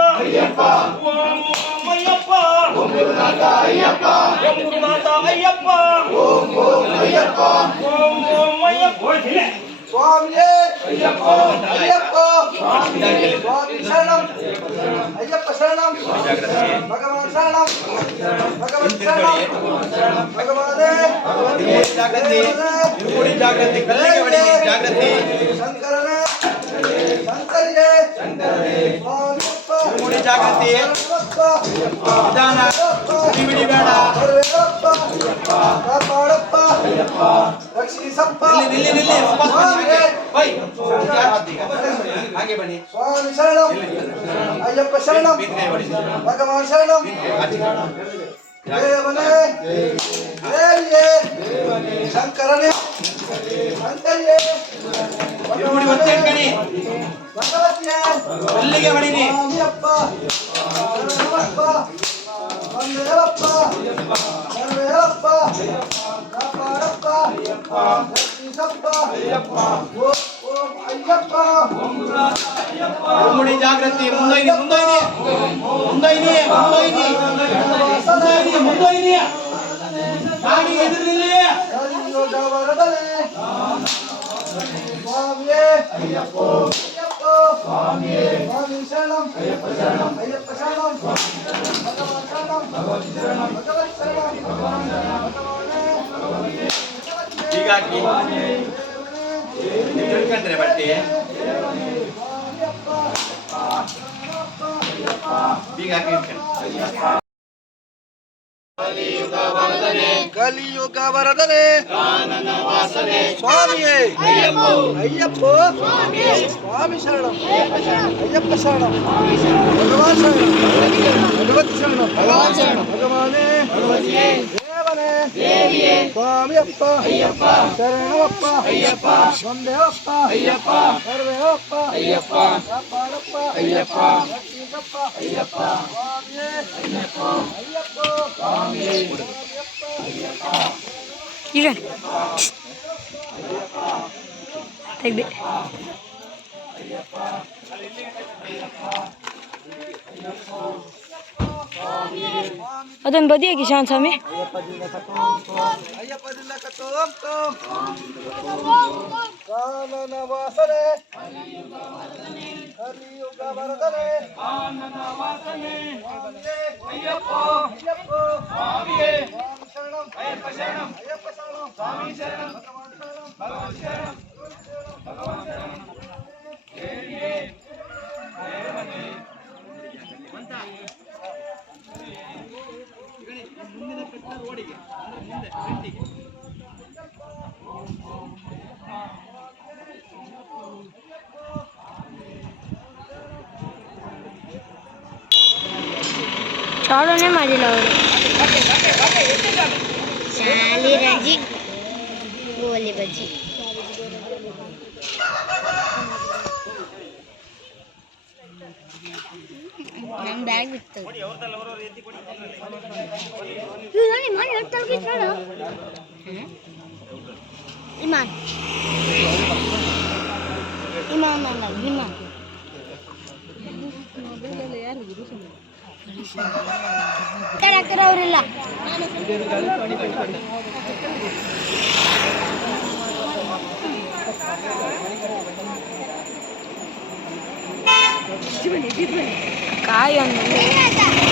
ಓಂ ಓಂ ಅಯ್ಯಪ್ಪ ಓಂ ಗುರುನಾಥ ಅಯ್ಯಪ್ಪ ಓಂ ಓಂ ಅಯ್ಯಪ್ಪ ಸ್ವಾಮಿಯೇ ಅಯ್ಯಪ್ಪ ಅಯ್ಯಪ್ಪ ಸ್ವಾಮಿ ಶರಣಂ ಅಯ್ಯಪ್ಪ ಶರಣಂ ಭಗವಾನ್ ಶರಣಂ ಭಗವನ್ ಶರಣಂ ಭಗವಾನೇ ಜಾಗೃತಿ ಕಲ್ಲಿಗೆ ಹೊಡಿ ಜಾಗೃತಿ ಶಂಕರನೇ ಶಂಕರಿಯೇ ಸ್ವಾಮಿಯಪ್ಪ ಮುಡಿ ಜಾಗೃತಿ ಶರಣಮಪ್ಪ ನಿಧಾನ ಬಿಡಿ ಬೇಡ ಬರುವೇವಪ್ಪ ಕಾಪಾಡಪ್ಪ ರಕ್ಷಿಸಪ್ಪ ನಿಲ್ಲಿ ಸ್ವಾಮಿಯೇ ಬೈ ಹಾಗೆ ಬನ್ನಿ ಸ್ವಾಮಿ ಶರಣಂ ಅಯ್ಯಪ್ಪ ಶರಣಂ ಭಗವಾನ್ ಶರಣಂ ದೇವನೇ ದೇವಿಯೇ ಶಂಕರನೇ ಶಂಕರಿಯೇ ಮುಡಿ ಒತ್ತೆ ಕಣಿ ಭಗವತಿಯೇ ಕಲ್ಲಿಗೆ ಹೊಡಿರಿ ಸ್ವಾಮಿಯಪ್ಪ ಶರಣಮಪ್ಪ ಬಂದೇವಪ್ಪ ಬರುವೇವಪ್ಪ ಕಾಪಾಡಪ್ಪ ರಕ್ಷಿಸಪ್ಪ ಓಂ ಓಂ ಅಯ್ಯಪ್ಪ ಮುಡಿ ಜಾಗೃತಿ ಮುಂದೊಯ್ನಿ ಗಾಡಿ ಎದುರಿಲ್ಲಿ ಕಲಿಯುಗ ವರದನೆ ಸ್ವಾಮಿಯೇ ಅಯ್ಯಪ್ಪ ಸ್ವಾಮಿ ಶರಣಂ ಅಯ್ಯಪ್ಪ ಶರಣಂ ಭಗವಾನ್ ಶರಣಂ ಭಗವತ್ ಶರಣಂ ಭಗವಾನೇ ಹೀಗಾಗಿ ನೀವು ತಿಳ್ಕೊಂಡ್ರೆ ಬಟ್ಟೆ ಹೀಗಾಗಿ ಕಲಿಯುಗ ವರದನೆ ಸ್ವಾಮಿಯೇ ಅಯ್ಯಪ್ಪ ಸ್ವಾಮಿ ಶರಣಂ ಅಯ್ಯಪ್ಪ ಶರಣಂ ಭಗವಾನ್ ಶರಣಂ ಭಗವತ್ ಶರಣಂ ಭಗವಾನೇ ದೇವನೇ ಸ್ವಾಮಿಯಪ್ಪ ಶರಣಮಪ್ಪ ಬಂದೇವಪ್ಪ ಬರುವೇವಪ್ಪ ಕಾಪಾಡಪ್ಪ ಅಯ್ಯಪ್ಪ ಸ್ವಾಮಿಯೇ ಅಯ್ಯಪ್ಪ ಸ್ವಾಮಿಯೇ ಈಗ ತೆಗ್ದೆ ಅದೊಂದು ಬದಿಯಾಗಿ ಶಾನ್ ಸ್ವಾಮಿ ಅಯ್ಯಪ್ಪದಿಂದ ಕತ್ತೋಂ ತೋಂ ಕಾನನ ವಾಸನೆ ಕಲಿಯುಗ ವರದನೆ ಸ್ವಾಮಿಯೇ ಅಯ್ಯಪ್ಪ ಸ್ವಾಮಿಯೇ ಸ್ವಾಮಿ ಶರಣಂ ಅಯ್ಯಪ್ಪ ಶರಣಂ ಸ್ವಾಮಿ ಶರಣಂ ಭಗವಾನ್ ಶರಣಂ ಭಗವಾನ್ ಶರಣಂ ಚಾಲನೆ ಮಾಡಿಲ್ಲ ಅವರು ಶಾಲಿ ರಜಿ ಗೋಲಿ ಬಜ್ಜಿ ನನ್ನ ಬ್ಯಾಗ್ ಬಿತ್ತು ಇಮಾನ್ ಇಮಾನ್ ಅಲ್ಲ ಇಮಾನ್ ಅವರಿಲ್ಲ ಕಾಯಿ ಒಂದು